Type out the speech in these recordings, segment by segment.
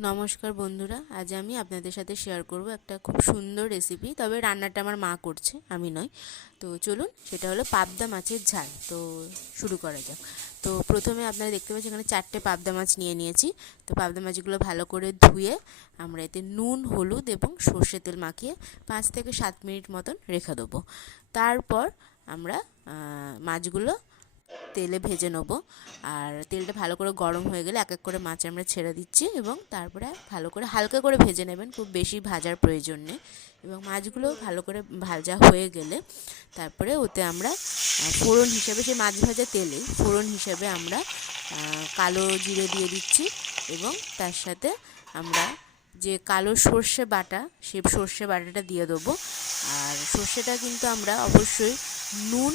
নমস্কার বন্ধুরা, আজ আমি আপনাদের সাথে শেয়ার করব একটা খুব সুন্দর রেসিপি। তবে রান্নাটা আমার মা করছে, আমি নয়। তো চলুন, সেটা হলো পাবদা মাছের ঝাল। তো শুরু করা যাক। তো প্রথমে আপনারা দেখতে পাচ্ছেন এখানে 4টে পাবদা মাছ নিয়েছি। তো পাবদা মাছগুলো ভালো করে ধুয়ে আমরা এতে নুন, হলুদ এবং সর্ষে তেল মাখিয়ে 5 থেকে 7 মিনিট মতন রেখে দেবো। তারপর আমরা মাছগুলো তেলে ভেজে নেব। আর তেলটা ভালো করে গরম হয়ে গেলে এক এক করে মাছ আমরা ছেড়ে দিচ্ছি এবং তারপরে ভালো করে হালকা করে ভেজে নেবেন, খুব বেশি ভাজার প্রয়োজন নেই। এবং মাছগুলো ভালো করে ভাজা হয়ে গেলে তারপরে ওতে আমরা ফোড়ন হিসেবে, সেই মাছ ভাজা তেলে ফোড়ন হিসেবে আমরা কালো জিরে দিয়ে দিচ্ছি এবং তার সাথে আমরা যে কালো সর্ষে বাটা, সেই সর্ষে বাটাটা দিয়ে দেবো। আর সর্ষেটা কিন্তু আমরা অবশ্যই নুন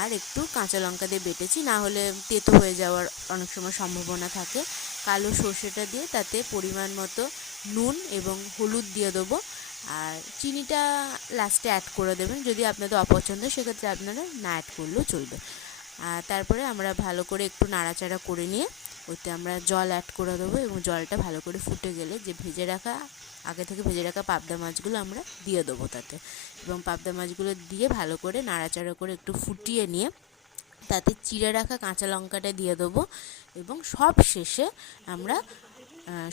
আর একটু কাঁচা লঙ্কা দিয়ে বেটেছি, না হলে তেতো হয়ে যাওয়ার অনেক সময় সম্ভাবনা থাকে। কালো সর্ষেটা দিয়ে তাতে পরিমাণ মতো নুন এবং হলুদ দিয়ে দেবো। আর চিনিটা লাস্টে অ্যাড করে দেবেন, যদি আপনাদের অপছন্দ সেক্ষেত্রে আপনারা না অ্যাড করলেও চলবে। আর তারপরে আমরা ভালো করে একটু নাড়াচাড়া করে নিয়ে ওতে আমরা জল অ্যাড করে দেবো এবং জলটা ভালো করে ফুটে গেলে যে আগে থেকে ভেজে রাখা পাবদা মাছগুলো আমরা দিয়ে দেবো তাতে। এবং পাবদা মাছগুলো দিয়ে ভালো করে নাড়াচাড়া করে একটু ফুটিয়ে নিয়ে তাতে চিড়ে রাখা কাঁচা লঙ্কাটা দিয়ে দেবো এবং সব শেষে আমরা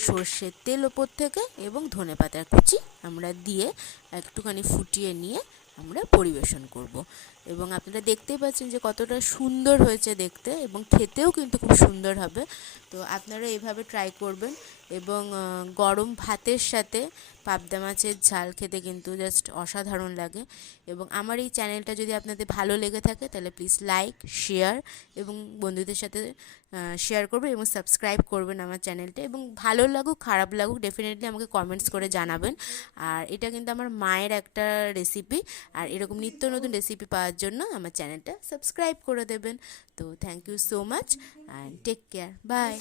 সর্ষের তেল ওপর থেকে এবং ধনেপাতার কুচি আমরা দিয়ে একটুখানি ফুটিয়ে নিয়ে আমরা পরিবেশন করব। এবং আপনারা দেখতেই পাচ্ছেন যে কতটা সুন্দর হয়েছে দেখতে, এবং খেতেও কিন্তু খুব সুন্দর হবে। তো আপনারা এইভাবে ট্রাই করবেন। এবং গরম ভাতের সাথে পাবদা মাছের ঝাল খেতে কিন্তু জাস্ট অসাধারণ লাগে। এবং আমার এই চ্যানেলটা যদি আপনাদের ভালো লেগে থাকে তাহলে প্লিজ লাইক, শেয়ার এবং বন্ধুদের সাথে শেয়ার করবেন এবং সাবস্ক্রাইব করবেন আমার চ্যানেলটা। এবং ভালো লাগুক খারাপ লাগুক ডেফিনেটলি আমাকে কমেন্টস করে জানাবেন। আর এটা কিন্তু আমার মায়ের একটা রেসিপি। আর এরকম নিত্য নতুন রেসিপি পাওয়ার জন্য আমার চ্যানেলটা সাবস্ক্রাইব করে দেবেন। তো thank you so much and take care, by.